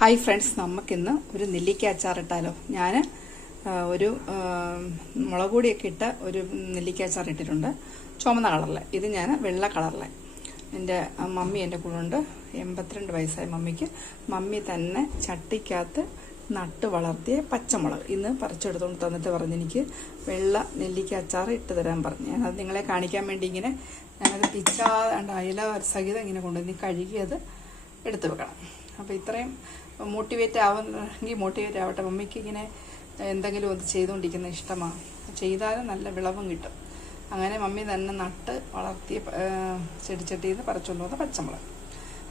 Hi friends നമുക്കിന്ന് ഒരു നെല്ലിക്ക അച്ചാർ ഇട്ടാലോ ഞാൻ ഒരു മുളക് പൊടിയൊക്കെ ഇട്ട ഒരു നെല്ലിക്ക അച്ചാർ ഇട്ടിട്ടുണ്ട്. ചുമന്ന കളറിലെ. ഇത് ഞാൻ വെള്ള കളറിലെ. എന്റെ മമ്മി എന്റെ കൂടെ ഉണ്ട് എൺപത്തിരണ്ട് വയസ്സായ മമ്മിക്ക്. മമ്മി തന്നെ ചട്ടിക്കകത്ത് നട്ട് വളർത്തിയ പച്ചമുളക്. ഇന്ന് പറിച്ചെടുത്തുകൊണ്ട് തന്നിട്ട് പറഞ്ഞ് എനിക്ക് വെള്ള നെല്ലിക്ക അച്ചാർ ഇട്ട് തരാൻ പറഞ്ഞു. ഞാനത് നിങ്ങളെ കാണിക്കാൻ വേണ്ടി ഇങ്ങനെ ഞാനത് പിച്ചാണ്ട് അയല സഹിതം ഇങ്ങനെ കൊണ്ടുവന്ന് കഴുകി അത് എടുത്തു വെക്കണം. അപ്പോൾ ഇത്രയും മോട്ടിവേറ്റ് ആവുന്നെങ്കിൽ മോട്ടിവേറ്റ് ആവട്ടെ. മമ്മിക്ക് ഇങ്ങനെ എന്തെങ്കിലും ഒന്ന് ചെയ്തുകൊണ്ടിരിക്കുന്ന ഇഷ്ടമാണ്. ചെയ്താലും നല്ല വിളവും കിട്ടും. അങ്ങനെ മമ്മി തന്നെ നട്ട് വളർത്തിയ ചെടിച്ചട്ടിയിൽ നിന്ന് പറിച്ചുകൊണ്ട് വന്ന പച്ചമുളക്.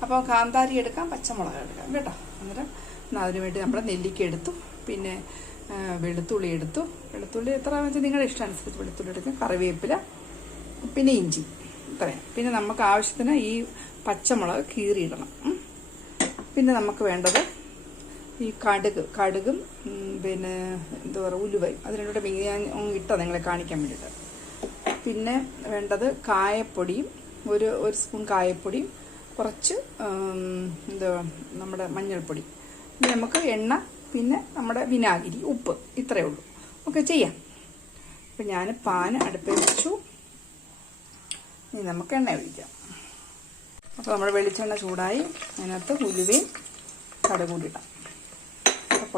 അപ്പോൾ കാന്താരി എടുക്കാം പച്ചമുളക് എടുക്കാം കേട്ടോ. അന്നേരം അതിന് വേണ്ടി നമ്മൾ നെല്ലിക്ക എടുത്തു പിന്നെ വെളുത്തുള്ളി എടുത്തു. വെളുത്തുള്ളി എത്ര വെച്ചാൽ നിങ്ങളുടെ ഇഷ്ടം അനുസരിച്ച് വെളുത്തുള്ളി എടുക്കും. കറിവേപ്പില പിന്നെ ഇഞ്ചി ഇത്രയും. പിന്നെ നമുക്ക് ആവശ്യത്തിന് ഈ പച്ചമുളക് കീറിയിടണം. പിന്നെ നമുക്ക് വേണ്ടത് ഈ കടുക് കടുകും പിന്നെ എന്താ പറയുക ഉലുവയും. അത് രണ്ടുകൂടെ മീൻ ഞാൻ ഇട്ടോ നിങ്ങളെ കാണിക്കാൻ വേണ്ടിയിട്ട്. പിന്നെ വേണ്ടത് കായപ്പൊടിയും ഒരു ഒരു സ്പൂൺ കായപ്പൊടിയും കുറച്ച് എന്തോ നമ്മുടെ മഞ്ഞൾപ്പൊടി. ഇനി നമുക്ക് എണ്ണ പിന്നെ നമ്മുടെ വിനാഗിരി ഉപ്പ് ഇത്രയേ ഉള്ളൂ. ഓക്കെ ചെയ്യാം. അപ്പം ഞാൻ പാൻ അടുപ്പിൽ വെച്ചു. ഇനി നമുക്ക് എണ്ണ ഒഴിക്കാം. അപ്പോൾ നമ്മുടെ വെളിച്ചെണ്ണ ചൂടായി അതിനകത്ത് ഉലുവയും കടകൂടി ഇടാം. അപ്പോൾ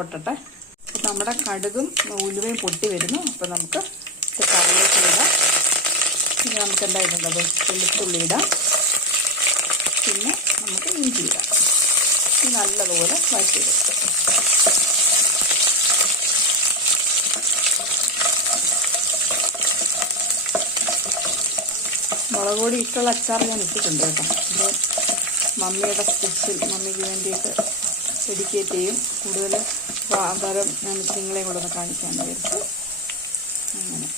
പൊട്ടട്ടെ. നമ്മുടെ കടുകും ഉലുവയും പൊട്ടി വരുന്നു. അപ്പം നമുക്ക് കറിവേപ്പില ഇടാം. പിന്നെ നമുക്ക് എന്താ ഇടേണ്ടത് വെളുത്തുള്ളി ഇടാം. പിന്നെ നമുക്ക് ഇഞ്ചി ഇടാം. നല്ലതുപോലെ വഴറ്റിയിടും മുളക് പൊടി ഇട്ടുള്ള അച്ചാർ ഞാൻ ഇട്ടിട്ടുണ്ട് കേട്ടോ. മമ്മിയുടെ സ്പെഷ്യൽ മമ്മിക്ക് വേണ്ടിയിട്ട് ഡെഡിക്കേറ്റ് ചെയ്യും. കൂടുതൽ തരം ഞാൻ നിങ്ങളെയും കൂടെ ഒന്ന് കാണിക്കാൻ വിചാരിച്ചു. അങ്ങനെ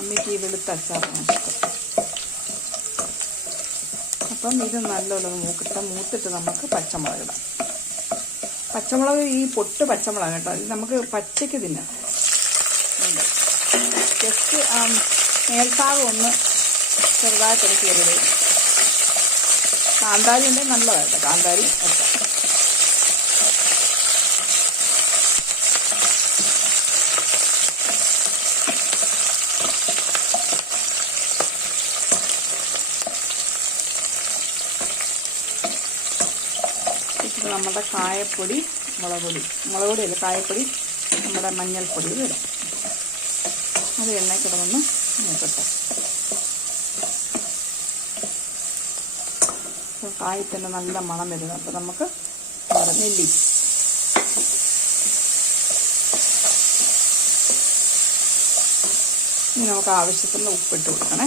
അമ്മയ്ക്ക് ഈ വെളുത്ത അച്ചാറാണ് അപ്പം ഇത് നല്ലോണം മൂക്കിട്ട മൂത്തിട്ട് നമുക്ക് പച്ചമുളക് ഇടാം. പച്ചമുളക് ഈ പൊട്ട് പച്ചമുളക് കേട്ടോ. ഇത് നമുക്ക് പച്ചയ്ക്ക് തിന്നാം. ജസ്റ്റ് മേൽഭാഗം ഒന്ന് ചെറുതായിട്ടൊന്ന് കയറി വരും. കാന്താരി ഉണ്ടെങ്കിൽ നല്ലതായിട്ട് കാന്താരി ഒക്കെ ഇത് നമ്മുടെ കായപ്പൊടി മുളക് പൊടി മുളക് പൊടിയല്ല കായപ്പൊടി നമ്മുടെ മഞ്ഞൾപ്പൊടി ഇടാം. അത് എണ്ണ കിടന്നൊന്ന് നോക്കട്ടെ കായത്തിന്റെ നല്ല മണം വരുന്നു. അപ്പോൾ നമുക്ക് നമ്മുടെ നെല്ലി. ഇനി നമുക്ക് ആവശ്യത്തിന് ഉപ്പിട്ട് കൊടുക്കണേ.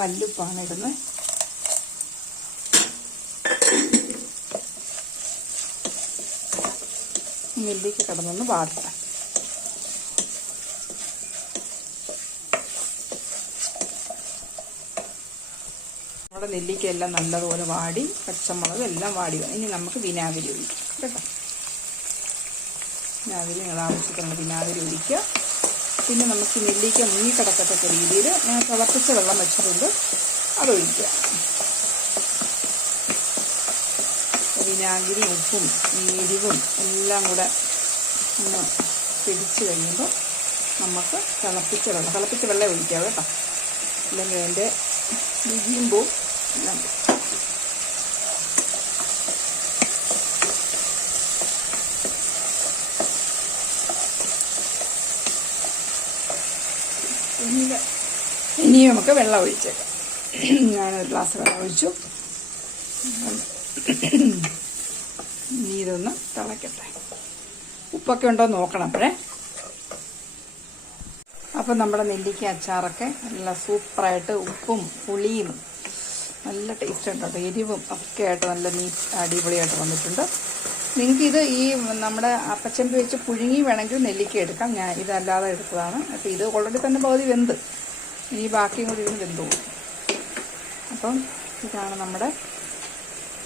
കല്ലുപ്പാണ് ഇടുന്നത് നെല്ലിക്ക് കിടന്നൊന്ന് വാർത്താം നമ്മുടെ നെല്ലിക്കയെല്ലാം നല്ലതുപോലെ വാടി പച്ചമുളക് എല്ലാം വാടി. ഇനി നമുക്ക് വിനാഗിരി ഒഴിക്കാം കേട്ടോ. വിനാഗിരി നിങ്ങൾ ആവശ്യത്തിനുള്ള വിനാഗിരി ഒഴിക്കുക. പിന്നെ നമുക്ക് നെല്ലിക്ക മുങ്ങിക്കിടക്കത്തക്ക രീതിയിൽ ഞാൻ തിളപ്പിച്ച വെള്ളം വെച്ചിട്ടുണ്ട്. അതൊഴിക്കുക വിനാഗിരി ഉപ്പും ഈ എരിവും എല്ലാം കൂടെ ഒന്ന് പിടിച്ചു കഴിയുമ്പോൾ നമുക്ക് തിളപ്പിച്ച വെള്ളം തിളപ്പിച്ച വെള്ളം ഒഴിക്കാം കേട്ടോ. അല്ലെങ്കിൽ അതിന്റെ രുചിയും ഇനി നമുക്ക് വെള്ളം ഒഴിച്ചേക്കാം. ഒരു ഗ്ലാസ് വെള്ളം ഒഴിച്ചു. ഇനി ഇതൊന്ന് തിളക്കട്ടെ. ഉപ്പൊക്കെ ഉണ്ടോ നോക്കണം അപ്പോഴേ. അപ്പം നമ്മുടെ നെല്ലിക്ക അച്ചാറൊക്കെ നല്ല സൂപ്പറായിട്ട് ഉപ്പും പുളിയും നല്ല ടേസ്റ്റ് ഉണ്ട്? എരിവും ഒക്കെ ആയിട്ട് നല്ല നീറ്റ് അടിപൊളിയായിട്ട് വന്നിട്ടുണ്ട്. നിങ്ങൾക്ക് ഇത് ഈ നമ്മുടെ അപ്പച്ചമ്പി വെച്ച് പുഴുങ്ങി വേണമെങ്കിൽ നെല്ലിക്ക എടുക്കാം. ഞാൻ ഇതല്ലാതെ എടുത്തതാണ്. അപ്പോൾ ഇത് ഓൾറെഡി തന്നെ പകുതി വെന്ത്. ഈ ബാക്കിയും കൂടി ഇരുന്ന് വെന്തു അപ്പം ഇതാണ് നമ്മുടെ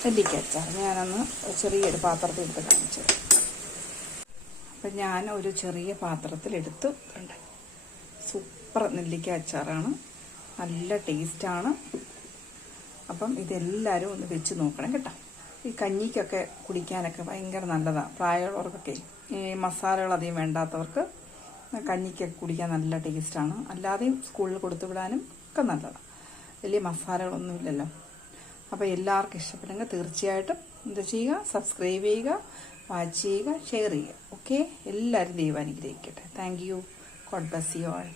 നെല്ലിക്ക അച്ചാർ. ഞാനൊന്ന് ചെറിയൊരു പാത്രത്തിൽ എടുത്ത് കാണിച്ചത് അപ്പം ഞാൻ ഒരു ചെറിയ പാത്രത്തിൽ എടുത്തു. ഉണ്ട് സൂപ്പർ നെല്ലിക്ക അച്ചാറാണ്. നല്ല ടേസ്റ്റാണ് അപ്പം ഇതെല്ലാവരും ഒന്ന് വെച്ച് നോക്കണം കേട്ടോ. ഈ കഞ്ഞിക്കൊക്കെ കുടിക്കാനൊക്കെ ഭയങ്കര നല്ലതാണ് പ്രായമുള്ളവർക്കൊക്കെ ഈ മസാലകൾ അധികം വേണ്ടാത്തവർക്ക് കഞ്ഞിക്കൊക്കെ കുടിക്കാൻ നല്ല ടേസ്റ്റാണ്. അല്ലാതെയും സ്കൂളിൽ കൊടുത്തു വിടാനും ഒക്കെ നല്ലതാണ് വലിയ മസാലകളൊന്നുമില്ലല്ലോ അപ്പോൾ എല്ലാവർക്കും ഇഷ്ടപ്പെട്ടെങ്കിൽ തീർച്ചയായിട്ടും എന്ത് ചെയ്യുക? സബ്സ്ക്രൈബ് ചെയ്യുക വാച്ച് ചെയ്യുക ഷെയർ ചെയ്യുക. ഓക്കെ എല്ലാവരും ദൈവം അനുഗ്രഹിക്കട്ടെ. Thank you God bless you all